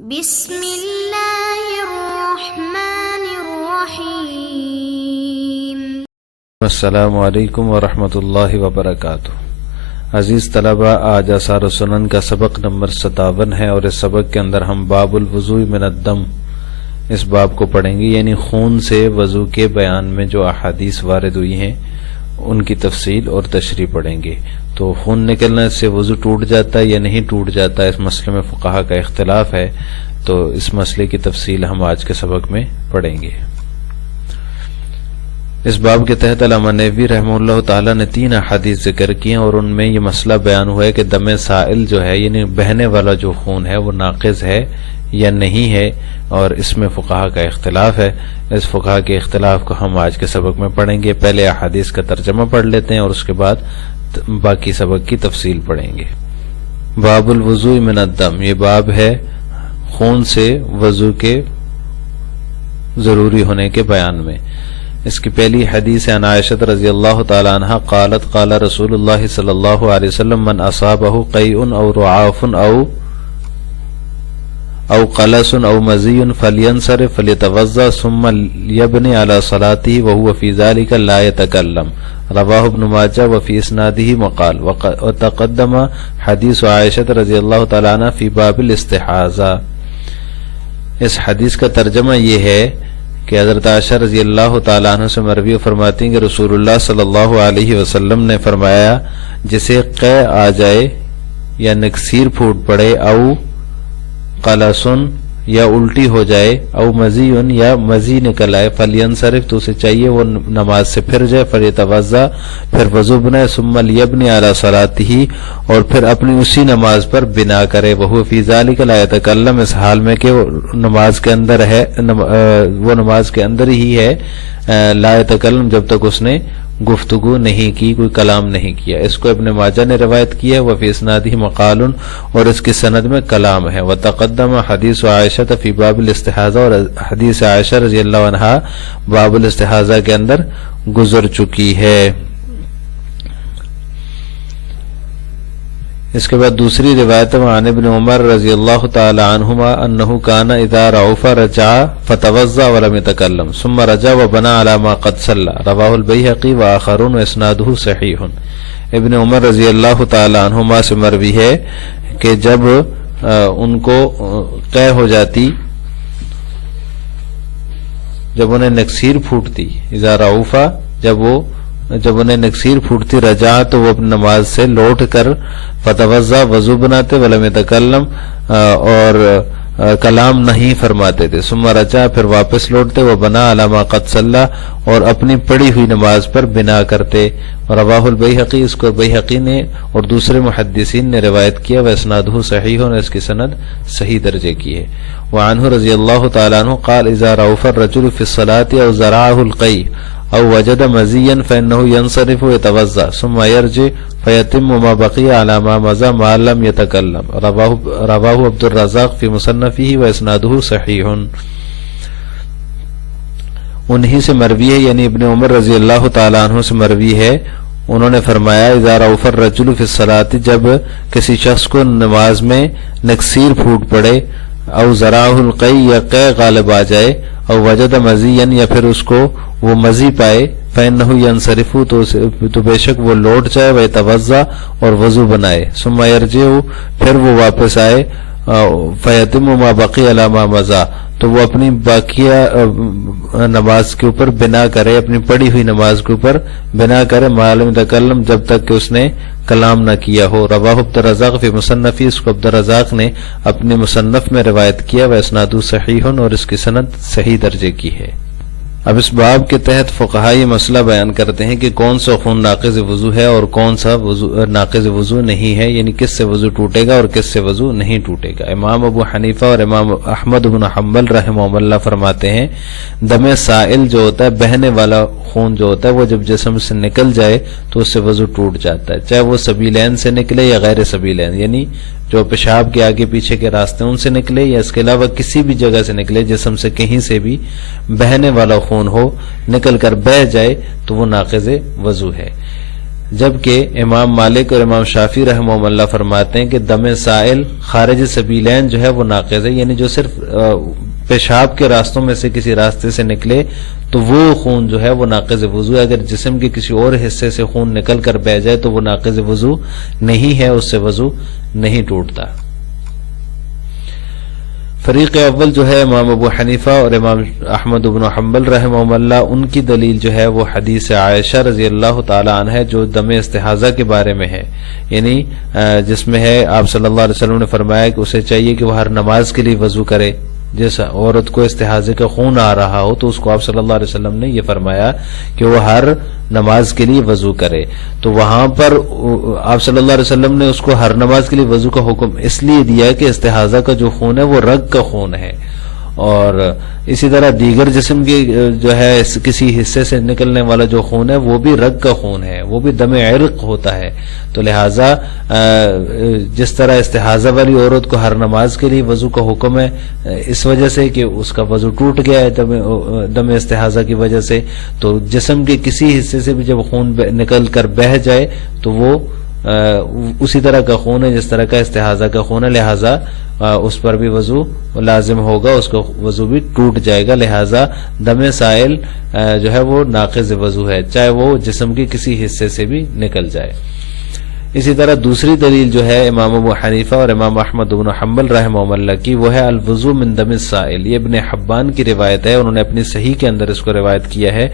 بسم اللہ الرحمن الرحیم۔ السلام علیکم ورحمۃ اللہ وبرکاتہ۔ عزیز طلبہ، آج آثار السنن کا سبق نمبر 57 ہے اور اس سبق کے اندر ہم باب الوضوء من الدم اس باب کو پڑھیں گے، یعنی خون سے وضو کے بیان میں جو احادیث وارد ہوئی ہیں ان کی تفصیل اور تشریح پڑھیں گے۔ تو خون نکلنے سے وضو ٹوٹ جاتا ہے یا نہیں ٹوٹ جاتا ہے، اس مسئلے میں فقہا کا اختلاف ہے، تو اس مسئلے کی تفصیل ہم آج کے سبق میں پڑھیں گے۔ اس باب کے تحت علامہ نووی رحمہ اللہ تعالی نے 3 احادیث ذکر کی ہیں اور ان میں یہ مسئلہ بیان ہوا ہے کہ دم سائل جو ہے، یعنی بہنے والا جو خون ہے، وہ ناقض ہے یا نہیں ہے، اور اس میں فقہا کا اختلاف ہے۔ اس فقہا کے اختلاف کو ہم آج کے سبق میں پڑھیں گے۔ پہلے احادیث کا ترجمہ پڑھ لیتے ہیں اور اس کے بعد باقی سبق کی تفصیل پڑھیں گے۔ باب الوضوء من الدم، یہ باب ہے خون سے وضو کے ضروری ہونے کے بیان میں۔ اس کی پہلی حدیث ہے عن عائشہ رضی اللہ تعالی عنہ قالت قال رسول اللہ صلی اللہ علیہ وسلم من اصابہ قیء او رعاف او قلس او مزی فلینصرف فلیتوضا ثم یبنی علی صلاته وهو فی ذلک لا یتکلم، رواہ ابن ماجہ وفی اسنادہ مقال، وتقدم حدیث عائشہ رضی اللہ تعالی عنہ فی باب الاستحاضہ۔ اس حدیث کا ترجمہ یہ ہے کہ حضرت عائشہ رضی اللہ تعالی عنہ سے مروی فرماتی ہیں کہ رسول اللہ صلی اللہ علیہ وسلم نے فرمایا جسے قے آ جائے یا نکسیر پھوٹ پڑے، او قلسن یا الٹی ہو جائے، او مزیون یا مزی نکل آئے، فلینصرف تو اسے چاہیے وہ نماز سے پھر جائے، فلیتوضا پھر وضو بنائے، ثم لیبنی علی صلاتہ اور پھر اپنی اسی نماز پر بنا کرے، وہو فی ذالک لا یتکلم، اس حال میں کہ وہ نماز کے اندر ہے، وہ نماز کے اندر ہی ہے، لا یتکلم جب تک اس نے گفتگو نہیں کی، کوئی کلام نہیں کیا۔ اس کو ابن ماجہ نے روایت کی ہے، وفی اسنادہ مقال، اور اس کی سند میں کلام ہے۔ وتقدم حدیث عائشہ فی باب الاستحاضہ، اور حدیث عائشہ رضی اللہ عنہا باب الاستحاضہ کے اندر گزر چکی ہے۔ اس کے بعد دوسری روایت عن ابن عمر رضی اللہ تعالی عنہما انہ کان اذا رعف رجع فتوضا ولم يتكلم ثم رجع وبنى على ما قد صلى، رواہ البیہقی وآخرون واسنادہ صحیح۔ ابن عمر رضی اللہ تعالی عنہما سے مروی ہے کہ جب ان کو قے ہو جاتی، جب انہیں نکسیر پھوٹتی، اذا رعف جب انہیں نکسیر پھوٹتی، رجع تو وہ اپنی نماز سے لوٹ کر فتوضا وضو بناتے، ولم یتکلم اور کلام نہیں فرماتے تھے، ثم رجع پھر واپس لوٹتے، وہ بنا علی ما قد صلی اور اپنی پڑھی ہوئی نماز پر بنا کرتے۔ رواہ البیہقی، اس کو بیہقی نے اور دوسرے محدثین نے روایت کیا، وہ اسنادہ صحیح اور اس کی سند صحیح درجے کی ہے۔ وعنہ رضی اللہ تعالی عنہ قال اذا رعف الرجل فی الصلاة او زرعه القیء او وجد مزیا فانه ينصرف ويتوضا ثم يرجع فيتم ما بقي على ما مضى ما لم يتكلم، رواه عبد الرزاق في مصنفه واسناده صحيح۔ انہی سے مروی ہے، یعنی ابن عمر رضی اللہ تعالی عنہ سے مروی ہے، انہوں نے فرمایا اذا رعف الرجل في الصلاة، جب کسی شخص کو نماز میں نکسیر پھوٹ پڑے، او زرعه القیء یا قے غالب آ جائے، او وجد مزیا یا پھر اس کو وہ مزی پائے، فإنه ينصرف تو بے شک وہ لوٹ جائے، ويتوضا اور وضو بنائے، ثم يرجع پھر وہ واپس آئے، فيتم ما بقي على ما مضى تو وہ اپنی باقیہ نماز کے اوپر بنا کرے، اپنی پڑھی ہوئی نماز کے اوپر بنا کرے، ما لم يتكلم جب تک کہ اس نے کلام نہ کیا ہو۔ رواہ عبد الرزاق فی مصنفی، اس کو عبد الرزاق نے اپنے مصنف میں روایت کیا، و اسنادہ صحیح اور اس کی سند صحیح درجے کی ہے۔ اب اس باب کے تحت فقہا یہ مسئلہ بیان کرتے ہیں کہ کون سا خون ناقض وضو ہے اور کون سا ناقض وضو نہیں ہے، یعنی کس سے وضو ٹوٹے گا اور کس سے وضو نہیں ٹوٹے گا۔ امام ابو حنیفہ اور امام احمد بن حنبل رحمہم اللہ فرماتے ہیں دم سائل جو ہوتا ہے، بہنے والا خون جو ہوتا ہے، وہ جب جسم سے نکل جائے تو اس سے وضو ٹوٹ جاتا ہے، چاہے وہ سبیلین سے نکلے یا غیر سبیلین، یعنی جو پیشاب کے آگے پیچھے کے راستے ان سے نکلے یا اس کے علاوہ کسی بھی جگہ سے نکلے، جسم سے کہیں سے بھی بہنے والا خون ہو، نکل کر بہہ جائے تو وہ ناقض وضو ہے۔ جبکہ امام مالک اور امام شافعی رحمہ اللہ فرماتے ہیں کہ دم سائل خارج سبیلین جو ہے وہ ناقض ہے، یعنی جو صرف پیشاب کے راستوں میں سے کسی راستے سے نکلے تو وہ خون جو ہے وہ ناقض وضو ہے۔ اگر جسم کے کسی اور حصے سے خون نکل کر بہہ جائے تو وہ ناقض وضو نہیں ہے، اس سے وضو نہیں ٹوٹتا۔ فریق اول جو ہے امام ابو حنیفہ اور امام احمد بن حنبل رحمہ اللہ، ان کی دلیل جو ہے وہ حدیث عائشہ رضی اللہ تعالی عنہ ہے جو دم استحاضہ کے بارے میں ہے، یعنی جس میں ہے آپ صلی اللہ علیہ وسلم نے فرمایا کہ اسے چاہیے کہ وہ ہر نماز کے لیے وضو کرے۔ جس عورت کو استحاضے کا خون آ رہا ہو تو اس کو آپ صلی اللہ علیہ وسلم نے یہ فرمایا کہ وہ ہر نماز کے لیے وضو کرے۔ تو وہاں پر آپ صلی اللہ علیہ وسلم نے اس کو ہر نماز کے لیے وضو کا حکم اس لیے دیا کہ استحاضہ کا جو خون ہے وہ رگ کا خون ہے، اور اسی طرح دیگر جسم کے جو ہے کسی حصے سے نکلنے والا جو خون ہے وہ بھی رگ کا خون ہے، وہ بھی دم عرق ہوتا ہے۔ تو لہٰذا جس طرح استحاضہ والی عورت کو ہر نماز کے لیے وضو کا حکم ہے اس وجہ سے کہ اس کا وضو ٹوٹ گیا ہے دم استحاضہ کی وجہ سے، تو جسم کے کسی حصے سے بھی جب خون نکل کر بہہ جائے تو وہ اسی طرح کا خون ہے جس طرح کا استحاضہ کا خون ہے، لہٰذا اس پر بھی وضو لازم ہوگا، اس کا وضو بھی ٹوٹ جائے گا۔ لہٰذا دم سائل جو ہے وہ ناقض وضو ہے، چاہے وہ جسم کے کسی حصے سے بھی نکل جائے۔ اسی طرح دوسری دلیل جو ہے امام ابو حنیفہ اور امام احمد بن حنبل رحمہ اللہ کی، وہ ہے الوضو من دم السائل۔ یہ ابن حبان کی روایت ہے، انہوں نے اپنی صحیح کے اندر اس کو روایت کیا ہے۔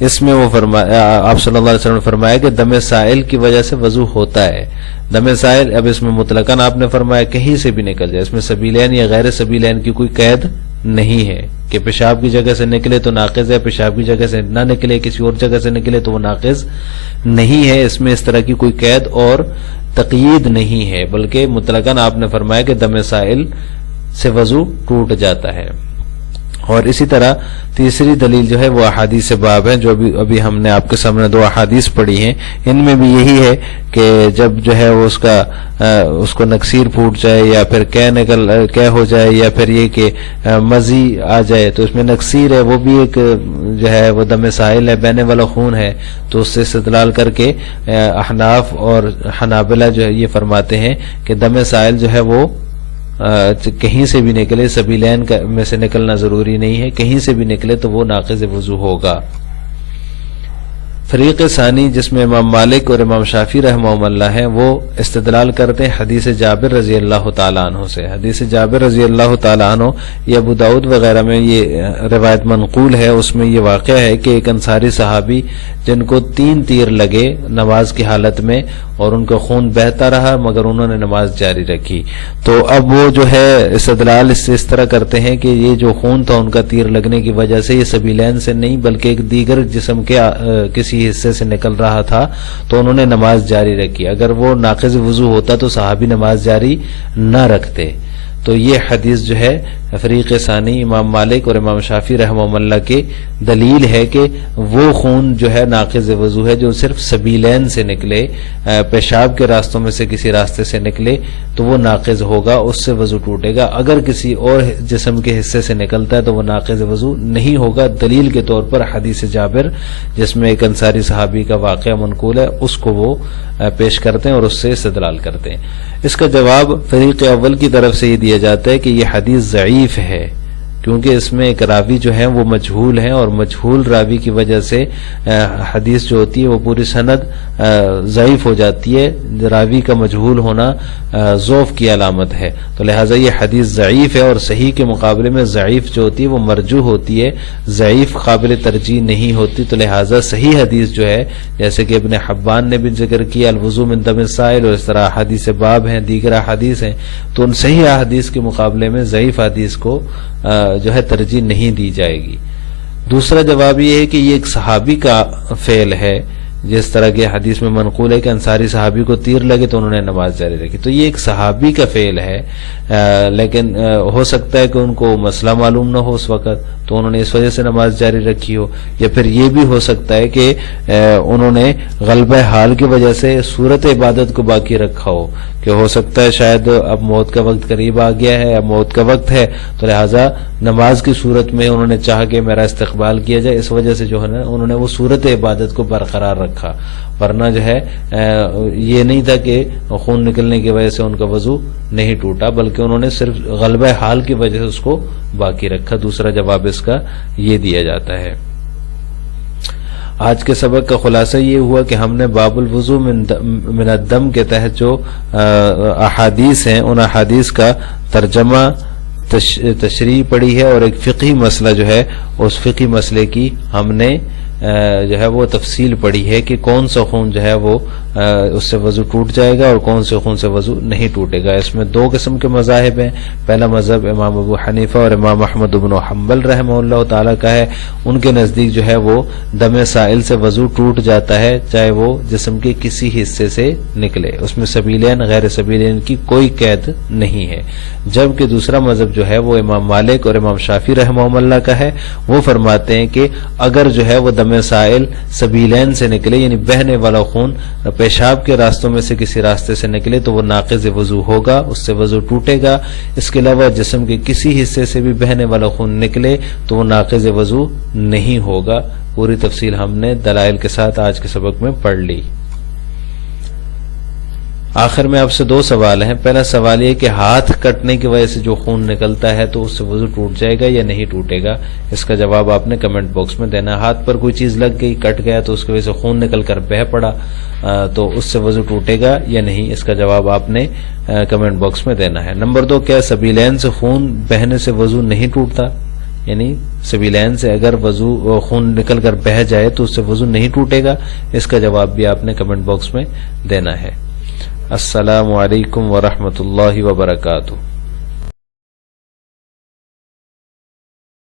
اس میں وہ آپ صلی اللہ علیہ وسلم نے فرمایا کہ دم سائل کی وجہ سے وضو ہوتا ہے۔ دم سائل اب اس میں مطلقاً آپ نے فرمایا کہیں سے بھی نکل جائے، اس میں سبیلین یا غیر سبیلین کی کوئی قید نہیں ہے کہ پیشاب کی جگہ سے نکلے تو ناقض ہے، پیشاب کی جگہ سے نہ نکلے کسی اور جگہ سے نکلے تو وہ ناقض نہیں ہے۔ اس میں اس طرح کی کوئی قید اور تقیید نہیں ہے، بلکہ مطلقاً آپ نے فرمایا کہ دم سائل سے وضو ٹوٹ جاتا ہے۔ اور اسی طرح تیسری دلیل جو ہے وہ احادیث باب ہے، جو ابھی ہم نے آپ کے سامنے دو احادیث پڑھی ہیں، ان میں بھی یہی ہے کہ جب جو ہے وہ اس کو نکسیر پھوٹ جائے یا پھر کہہ ہو جائے یا پھر یہ کہ مزی آ جائے تو اس میں نکسیر ہے، وہ بھی ایک جو ہے وہ دم سائل ہے، بہنے والا خون ہے۔ تو اس سے استدلال کر کے احناف اور حنابلہ جو ہے یہ فرماتے ہیں کہ دم سائل جو ہے وہ کہیں سے بھی نکلے، سبیلین میں سے نکلنا ضروری نہیں ہے، کہیں سے بھی نکلے تو وہ ناقض وضو ہوگا۔ فریق ثانی جس میں امام مالک اور امام شافعی رحمہ اللہ ہیں، وہ استدلال کرتے ہیں حدیث جابر رضی اللہ تعالیٰ عنہ سے۔ حدیث جابر رضی اللہ تعالیٰ عنہ یہ ابو داؤد وغیرہ میں یہ روایت منقول ہے، اس میں یہ واقعہ ہے کہ ایک انصاری صحابی جن کو 3 تیر لگے نماز کی حالت میں اور ان کا خون بہتا رہا مگر انہوں نے نماز جاری رکھی، تو اب وہ جو ہے استدلال اس طرح کرتے ہیں کہ یہ جو خون تھا ان کا تیر لگنے کی وجہ سے یہ سبیلین سے نہیں بلکہ ایک دیگر جسم کے کسی حصے سے نکل رہا تھا، تو انہوں نے نماز جاری رکھی۔ اگر وہ ناقض وضو ہوتا تو صحابی نماز جاری نہ رکھتے۔ تو یہ حدیث جو ہے فریق ثانی امام مالک اور امام شافعی رحمہ اللہ کی دلیل ہے کہ وہ خون جو ہے ناقض وضو ہے جو صرف سبیلین سے نکلے، پیشاب کے راستوں میں سے کسی راستے سے نکلے تو وہ ناقض ہوگا، اس سے وضو ٹوٹے گا۔ اگر کسی اور جسم کے حصے سے نکلتا ہے تو وہ ناقض وضو نہیں ہوگا۔ دلیل کے طور پر حدیث جابر جس میں ایک انصاری صحابی کا واقعہ منقول ہے اس کو وہ پیش کرتے ہیں اور اس سے استدلال کرتے ہیں۔ اس کا جواب فریق اول کی طرف سے یہ دیا جاتا ہے کہ یہ حدیث ضعیف ہے، کیونکہ اس میں ایک راوی جو ہیں وہ مجہول ہیں، اور مجہول راوی کی وجہ سے حدیث جو ہوتی ہے وہ پوری سند ضعیف ہو جاتی ہے۔ راوی کا مجہول ہونا ضعف کی علامت ہے، تو لہٰذا یہ حدیث ضعیف ہے، اور صحیح کے مقابلے میں ضعیف جو ہوتی ہے وہ مرجوح ہوتی ہے، ضعیف قابل ترجیح نہیں ہوتی۔ تو لہٰذا صحیح حدیث جو ہے جیسے کہ ابن حبان نے بھی ذکر کیا الوضو من دم السائل، اور اس طرح حدیث باب ہیں، دیگر حدیث ہیں، تو ان صحیح حدیث کے مقابلے میں ضعیف حدیث کو جو ہے ترجیح نہیں دی جائے گی۔ دوسرا جواب یہ ہے کہ یہ ایک صحابی کا فعل ہے، جس طرح کے حدیث میں منقول ہے کہ انصاری صحابی کو تیر لگے تو انہوں نے نماز جاری رکھی، تو یہ ایک صحابی کا فعل ہے، لیکن ہو سکتا ہے کہ ان کو مسئلہ معلوم نہ ہو اس وقت تو انہوں نے اس وجہ سے نماز جاری رکھی ہو، یا پھر یہ بھی ہو سکتا ہے کہ انہوں نے غلبہ حال کی وجہ سے صورت عبادت کو باقی رکھا ہو، کہ ہو سکتا ہے شاید اب موت کا وقت قریب آ گیا ہے، اب موت کا وقت ہے، تو لہٰذا نماز کی صورت میں انہوں نے چاہا کہ میرا استقبال کیا جائے، اس وجہ سے جو ہے نا انہوں نے وہ صورت عبادت کو برقرار رکھا، ورنہ جو ہے یہ نہیں تھا کہ خون نکلنے کی وجہ سے ان کا وضو نہیں ٹوٹا، بلکہ انہوں نے صرف غلبہ حال کی وجہ سے اس کو باقی رکھا۔ دوسرا جواب اس کا یہ دیا جاتا ہے۔ آج کے سبق کا خلاصہ یہ ہوا کہ ہم نے باب الوضو من الدم کے تحت جو احادیث ہیں ان احادیث کا ترجمہ تشریح پڑھی ہے، اور ایک فقہی مسئلہ جو ہے اس فقہی مسئلے کی ہم نے جو ہے وہ تفصیل پڑھی ہے کہ کون سا خون جو ہے وہ اس سے وضو ٹوٹ جائے گا اور کون سے خون سے وضو نہیں ٹوٹے گا۔ اس میں دو قسم کے مذاہب ہیں۔ پہلا مذہب امام ابو حنیفہ اور امام احمد بن حنبل رحمہ اللہ تعالی کا ہے۔ ان کے نزدیک جو ہے وہ دم سائل سے وضو ٹوٹ جاتا ہے، چاہے وہ جسم کے کسی حصے سے نکلے، اس میں سبیلین غیر سبیلین کی کوئی قید نہیں ہے۔ جبکہ دوسرا مذہب جو ہے وہ امام مالک اور امام شافعی رحمہ اللہ کا ہے، وہ فرماتے ہیں کہ اگر جو ہے وہ دم سائل سبیلین سے نکلے، یعنی بہنے والا خون پیشاب کے راستوں میں سے کسی راستے سے نکلے تو وہ ناقض وضو ہوگا، اس سے وضو ٹوٹے گا۔ اس کے علاوہ جسم کے کسی حصے سے بھی بہنے والا خون نکلے تو وہ ناقض وضو نہیں ہوگا۔ پوری تفصیل ہم نے دلائل کے ساتھ آج کے سبق میں پڑھ لی۔ آخر میں آپ سے دو سوال ہیں۔ پہلا سوال یہ کہ ہاتھ کٹنے کی وجہ سے جو خون نکلتا ہے تو اس سے وضو ٹوٹ جائے گا یا نہیں ٹوٹے گا؟ اس کا جواب آپ نے کمنٹ باکس میں دینا ہے۔ ہاتھ پر کوئی چیز لگ گئی، کٹ گیا تو اس کی وجہ سے خون نکل کر بہہ پڑا تو اس سے وضو ٹوٹے گا یا نہیں؟ اس کا جواب آپ نے کمنٹ باکس میں دینا ہے۔ نمبر 2، کیا سبیلین سے خون بہنے سے وضو نہیں ٹوٹتا؟ یعنی سبیلین سے اگر خون نکل کر بہہ جائے تو اس سے وضو نہیں ٹوٹے گا؟ اس کا جواب بھی آپ نے کمنٹ باکس میں دینا ہے۔ السلام علیکم ورحمۃ اللہ وبرکاتہ۔